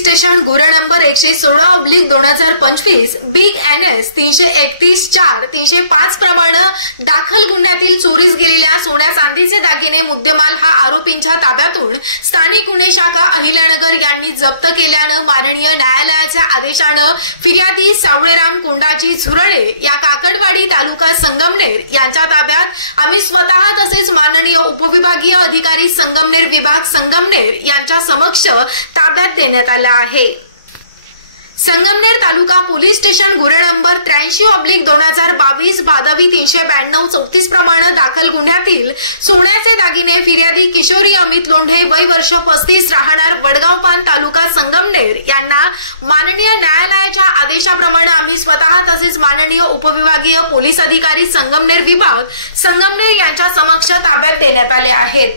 Station गुरा number 116/2025 big NS 331-4-305 प्रमाणे दाखल गुन्ह्यातील चोरीस गेलेल्या सोन्या चांदीचे दागिने मुद्देमाल हा आरोपींच्या ताब्यातून स्थानिक गुन्हे शाखा अहिल्यानगर यांनी जप्त केल्यानं माननीय न्यायालयाच्या आदेशानं फिर्यादी सावळेराम कोंडाजी झुरळे या काकडवाडी तालुका संगमनेर यांच्या ताब्यात आम्ही स्वतः तसेच माननीय उपविभागीय अधिकारी संगमनेर विभाग संगमनेर यांच्या समक्ष ताब्यात देण्यात आला आहे। संगमनेर तालुका पोलीस स्टेशन गुरे नंबर 83/2022 भादवी 392-34 प्रमाणे दाखल गुन्ह्यातील सोन्याचे दागिने फिर्यादी किशोरी अमित लोंढे वय वर्ष 35 राहणार वडगावपान तालुका संगमनेर यांना माननीय न्यायालयाच्या आदेशाप्रमाणे आम्ही स्वतः तसेच माननीय उपविभागीय पोलीस अधिकारी संगमनेर विभाग संगमनेर यांच्या समक्ष ताब्यात देण्यात आले आहेत।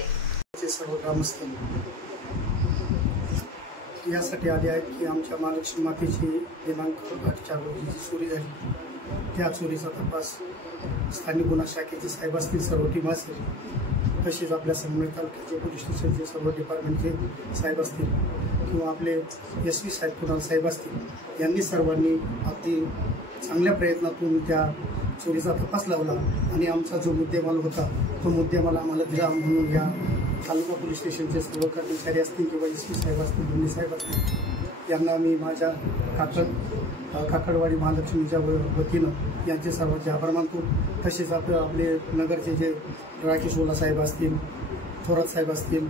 यासाठी आले आहेत की आमच्या महालक्ष्मी मातेची दिनांक 8/4 रोजी चोरी झाली, त्या चोरीचा तपास स्थानिक गुन्हा शाखेचे साहेब असतील, सर्व टीम असेल, तसेच आपल्या संगमनेर तालुक्याचे पोलीस स्टेशनचे सर्व डिपार्टमेंटचे साहेब असतील किंवा आपले SV साहेब कुणाल साहेब असतील, यांनी सर्वांनी अगदी चांगल्या प्रयत्नातून त्या चोरीचा तपास लावला आणि आमचा जो मुद्देमाल होता तो मुद्देमाल आम्हाला दिला। म्हणून या तालुका पोलीस स्टेशनचे सर्व कर्मचारी असतील किंवा SV साहेब असतील, दोन्ही साहेब असतील, यांना मी माझ्या काकडवाडी महालक्ष्मीच्या वतीनं यांचे सर्वांचे आभार मानतो। तसेच आपले नगरचे जे राकेश ओला साहेब असतील, थोरात साहेब असतील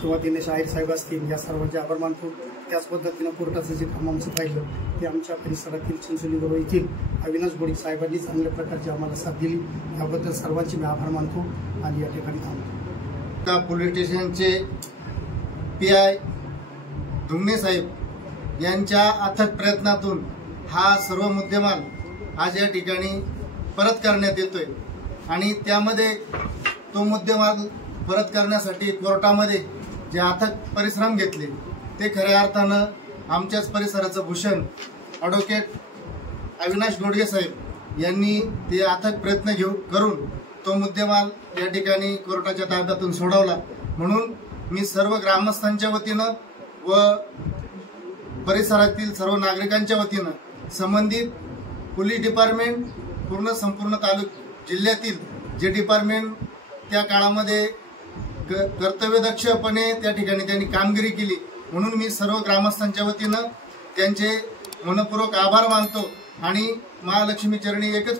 किंवा दिनेश आयर साहेब असतील, या सर्वांचे आभार मानतो। त्याच पद्धतीनं कोर्टाचं जे काम आमचं पाहिलं ते आमच्या परिसरातील चिंचोली येथील अविनाश गोडी साहेबांनी चांगल्या प्रकारची आम्हाला साथ दिली, याबद्दल सर्वांचे मी आभार मानतो आणि या ठिकाणी थांबतो। पोलीस स्टेशनचे PI धुंगणे साहेब यांच्या अथक प्रयत्नातून हा सर्व मुद्देमाल आज या ठिकाणी परत करण्यात येतोय आणि त्यामध्ये तो मुद्देमाल परत करण्यासाठी कोर्टामध्ये जे अथक परिश्रम घेतले ते खऱ्या अर्थानं आमच्याच परिसराचं भूषण ॲडव्होकेट अविनाश गोडगे साहेब यांनी ते अथक प्रयत्न करून तो मुद्देमाल या ठिकाणी कोर्टाच्या ताब्यातून सोडवला। म्हणून मी सर्व ग्रामस्थांच्या वतीनं व परिसरातील सर्व नागरिकांच्या वतीनं संबंधित पोलीस डिपार्टमेंट संपूर्ण जिल्ह्यातील जे डिपार्टमेंट त्या काळामध्ये कर्तव्यदक्षपणे त्या ठिकाणी त्यांनी कामगिरी केली, म्हणून मी सर्व ग्रामस्थांच्या वतीनं त्यांचे मनपूर्वक आभार मानतो आणि महालक्ष्मी चरणी एकच